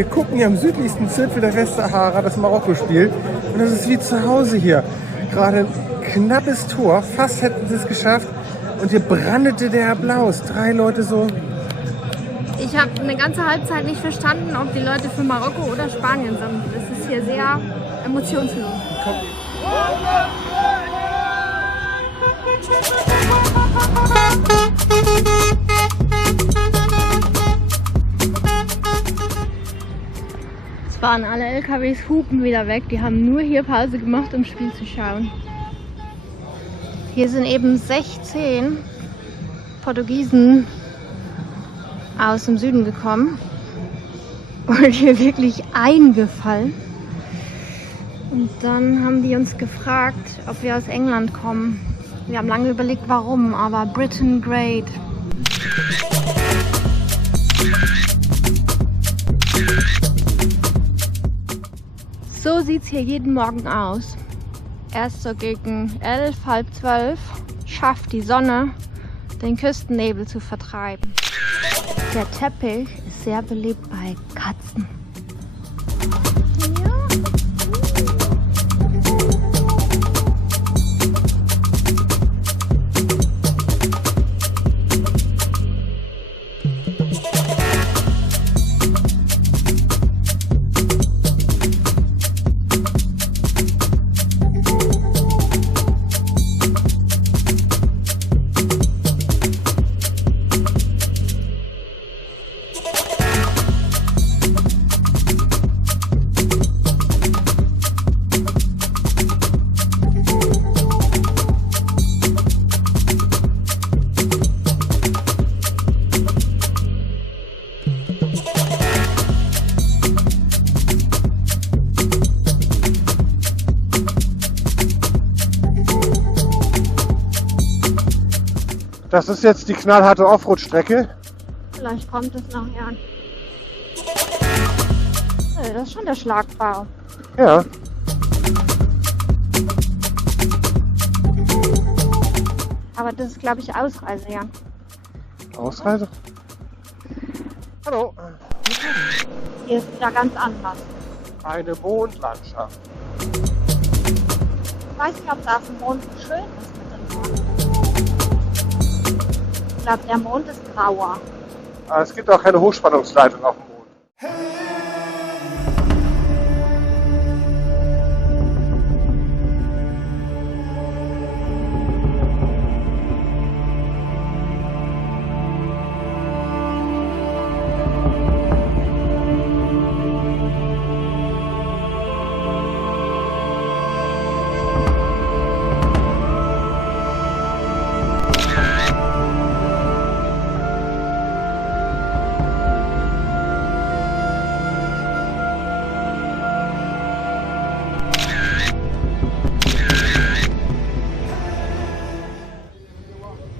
wir gucken hier am südlichsten Zipfel der Westsahara das Marokko-Spiel. Und das ist wie zu Hause hier. Gerade ein knappes Tor, fast hätten sie es geschafft. Und hier brandete der Applaus. 3 Leute so. Ich habe eine ganze Halbzeit nicht verstanden, ob die Leute für Marokko oder Spanien sind. Das ist hier sehr emotionslos. Es waren alle LKWs hupen wieder weg. Die haben nur hier Pause gemacht, um Spiel zu schauen. Hier sind eben 16 Portugiesen aus dem Süden gekommen und hier wirklich eingefallen. Und dann haben die uns gefragt, ob wir aus England kommen. Wir haben lange überlegt, warum, aber Britain Great. So sieht es hier jeden Morgen aus. Erst so gegen 11, halb 12 schafft die Sonne, den Küstennebel zu vertreiben. Der Teppich ist sehr beliebt bei Katzen. Das ist jetzt die knallharte Offroad-Strecke. Vielleicht kommt es nachher. Das ist schon der Schlagbau. Ja. Aber das ist, glaube ich, Ausreise, ja. Ausreise? Hallo. Hier ist wieder ganz anders. Eine Mondlandschaft. Ich weiß nicht, ob da auf dem Mond schön ist mit dem Mond. Ich glaube, der Mond ist grauer. Aber es gibt auch keine Hochspannungsleitung auf dem Mond.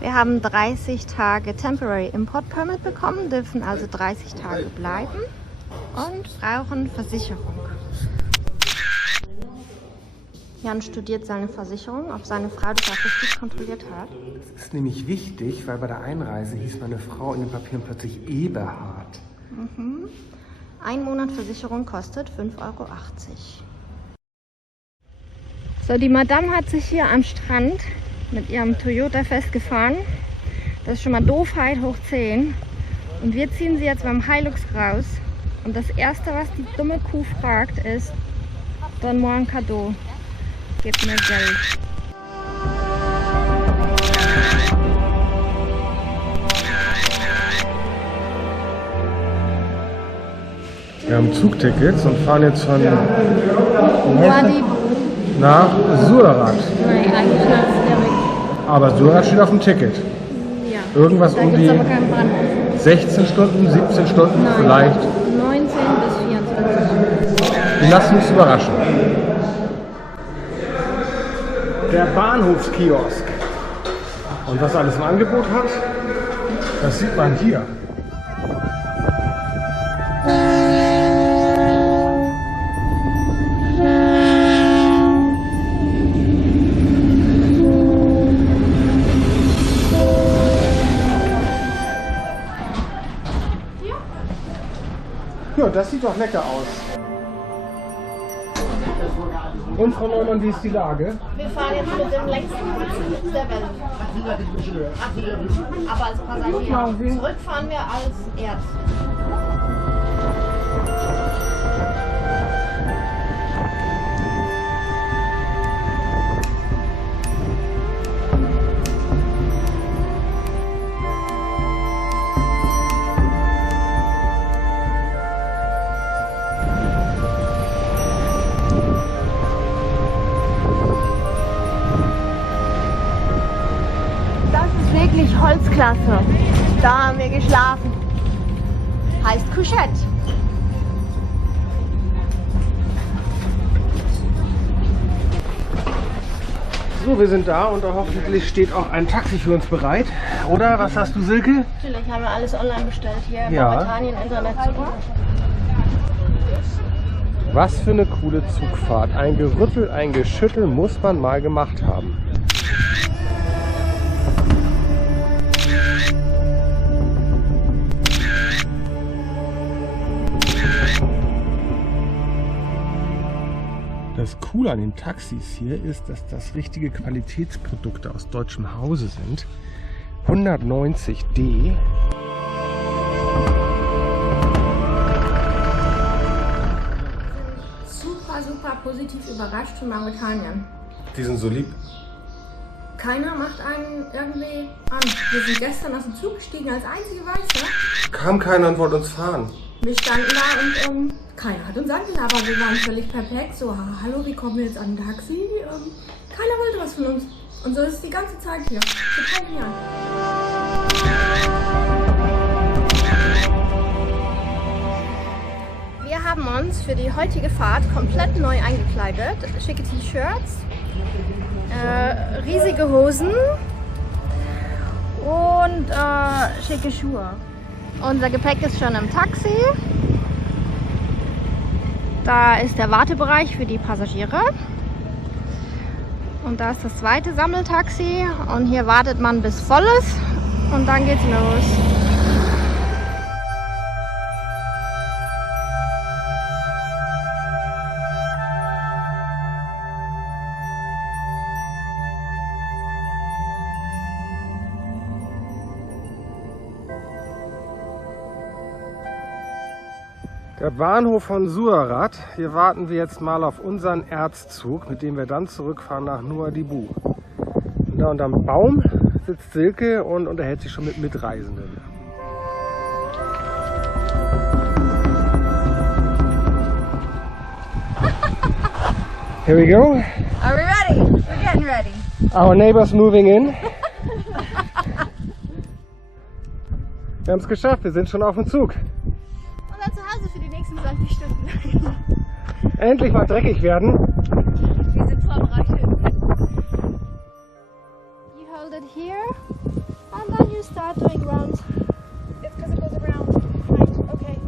Wir haben 30 Tage Temporary Import Permit bekommen, dürfen also 30 Tage bleiben und brauchen Versicherung. Jan studiert seine Versicherung, ob seine Frau das auch richtig kontrolliert hat. Das ist nämlich wichtig, weil bei der Einreise hieß meine Frau in den Papieren plötzlich Eberhard. Mhm. Ein Monat Versicherung kostet 5,80 €. So, die Madame hat sich hier am Strand mit ihrem Toyota festgefahren. Das ist schon mal Doofheit hoch 10. Und wir ziehen sie jetzt beim Hilux raus. Und das erste, was die dumme Kuh fragt, ist: Donne-moi un cadeau. Gib mir Geld. Wir haben Zugtickets und fahren jetzt von Wadi nach Surat. Nein, eigentlich nach Snerik. Aber Surat steht auf dem Ticket. Ja. Irgendwas Da um gibt es die aber keinen Bahnhof. 16 Stunden, 17 Stunden Nein, vielleicht. 19 bis 24. Wir lassen uns überraschen. Der Bahnhofskiosk. Und was er alles im Angebot hat, das sieht man hier. Ja, das sieht doch lecker aus. Und Frau Neumann, wie ist die Lage? Wir fahren jetzt mit dem längsten Zug der Welt. Aber als Passagier. Zurückfahren wir als Erz. Wirklich Holzklasse. Da haben wir geschlafen. Heißt Couchette. So, wir sind da und hoffentlich steht auch ein Taxi für uns bereit. Oder? Was hast du, Silke? Natürlich haben wir alles online bestellt hier im Ja. Mauretanien Internet. Was für eine coole Zugfahrt. Ein Gerüttel, ein Geschüttel muss man mal gemacht haben. Das Coole an den Taxis hier ist, dass das richtige Qualitätsprodukte aus deutschem Hause sind. 190D. Super positiv überrascht von Mauretanien. Die sind so lieb. Keiner macht einen irgendwie an. Wir sind gestern aus dem Zug gestiegen als einzige Weiße. Kam keiner und wollte uns fahren. Wir standen da und keiner hat uns angenommen, aber wir waren völlig perplex. So, hallo, wie kommen wir jetzt an ein Taxi? Keiner wollte was von uns. Und so ist es die ganze Zeit hier. Total genial. Wir haben uns für die heutige Fahrt komplett neu eingekleidet. Schicke T-Shirts, riesige Hosen und schicke Schuhe. Unser Gepäck ist schon im Taxi. Da ist der Wartebereich für die Passagiere. Und da ist das zweite Sammeltaxi. Und hier wartet man bis voll ist. Und dann geht's los. Der Bahnhof von Suarat. Hier warten wir jetzt mal auf unseren Erzzug, mit dem wir dann zurückfahren nach Nouadhibou. Und da unterm Baum sitzt Silke und unterhält sich schon mit Mitreisenden. Here we go. Are we ready? We're getting ready. Our neighbors moving in. Wir haben es geschafft, wir sind schon auf dem Zug. Unser Zuhause für die nächsten 20 Stunden. Endlich mal dreckig werden. Wir sind vorbereitet. You hold it here and then you start doing rounds. It's because it goes around. Right, okay.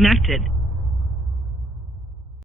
disconnected.